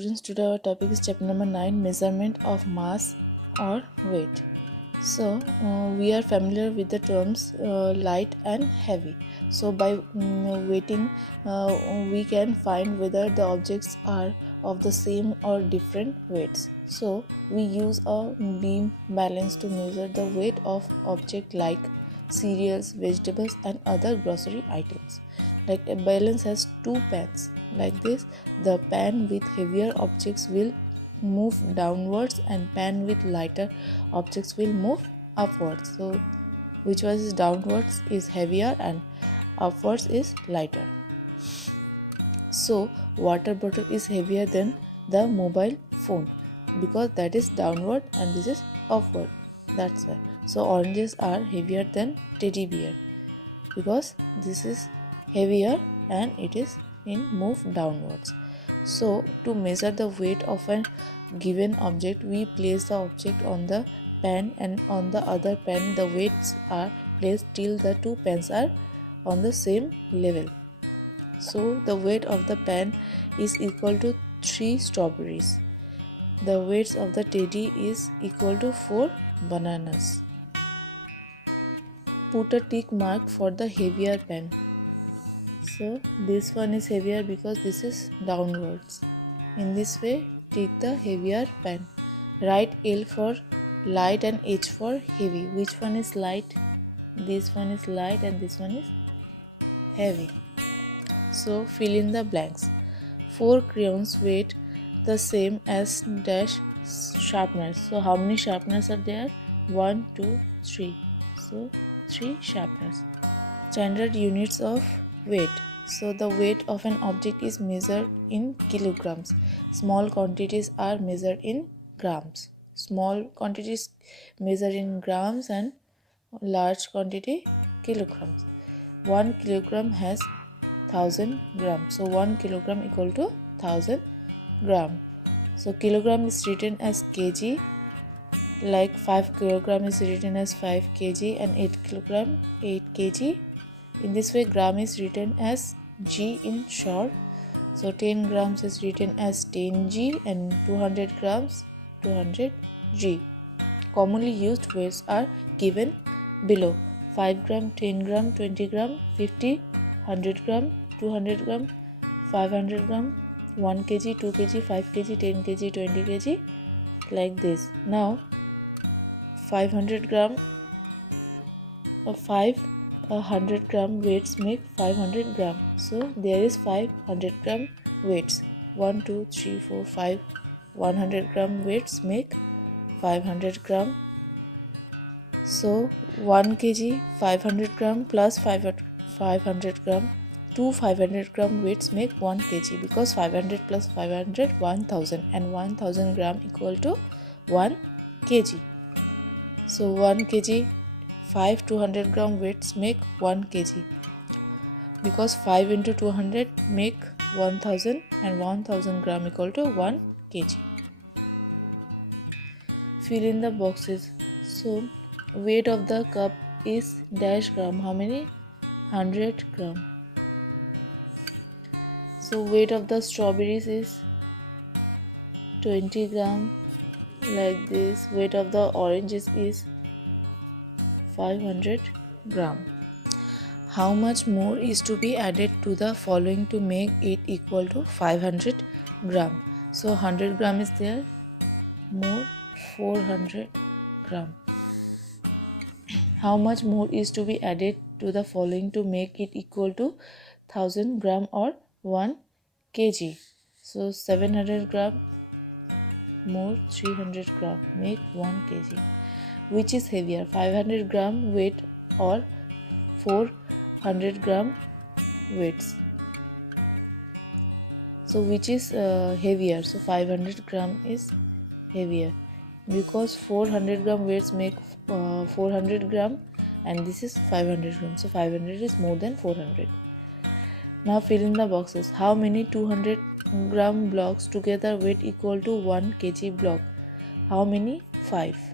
Students, today our topic is chapter number 9, measurement of mass or weight. So we are familiar with the terms light and heavy. So by weighting we can find whether the objects are of the same or different weights. So we use a beam balance to measure the weight of object like cereals, vegetables and other grocery items. Like a balance has two pans. Like this, the pan with heavier objects will move downwards and pan with lighter objects will move upwards. So which was is downwards is heavier and upwards is lighter. So water bottle is heavier than the mobile phone because that is downward and this is upward. That's why. So oranges are heavier than teddy bear because this is heavier and it is in move downwards. So to measure the weight of a given object, we place the object on the pan and on the other pan the weights are placed till the two pans are on the same level. So the weight of the pan is equal to 3 strawberries. The weight of the teddy is equal to 4 bananas. Put a tick mark for the heavier pan. So this one is heavier because this is downwards. In this way, take the heavier pan. Write L for light and H for heavy. Which one is light? This one is light and this one is heavy. So fill in the blanks. 4 crayons weight the same as dash sharpeners. So how many sharpeners are there? 1, 2, 3. So 3 sharpeners. Standard units of weight. So the weight of an object is measured in kilograms. Small quantities are measured in grams. Small quantities measured in grams and large quantity kilograms. 1 kilogram has 1000 grams. So 1 kilogram equal to 1000 gram. So kilogram is written as kg. Like 5 kilogram is written as 5 kg and 8 kilogram 8 kg. In this way, gram is written as G in short. So 10 grams is written as 10 G and 200 grams 200 G. Commonly used weights are given below: 5 gram, 10 gram, 20 gram, 50, 100 gram, 200 gram, 500 gram, 1 kg, 2 kg, 5 kg, 10 kg, 20 kg, like this. Now 500 gram of 100 gram weights make 500 gram. So there is 500 gram weights. 1, 2, 3, 4, 5. 100 gram weights make 500 gram. So 1 kg 500 gram plus 500 gram. 2 500 gram weights make 1 kg because 500 plus 500 1000 and 1000 gram equal to 1 kg. So 1 kg 5 200 gram weights make 1 kg because 5 into 200 make 1000 and 1000 gram equal to 1 kg. Fill in the boxes. So weight of the cup is dash gram. How many? 100 gram. So weight of the strawberries is 20 gram, like this. Weight of the oranges is 500 gram. How much more is to be added to the following to make it equal to 500 gram? So 100 gram is there, more 400 gram. How much more is to be added to the following to make it equal to 1000 gram or 1 kg? So 700 gram more 300 gram make 1 kg. Which is heavier, 500 gram weight or 400 gram weights? So which is heavier? So 500 gram is heavier because 400 gram weights make 400 gram and this is 500 gram. So 500 is more than 400. Now fill in the boxes. How many 200 gram blocks together weight equal to 1 kg block? How many? 5.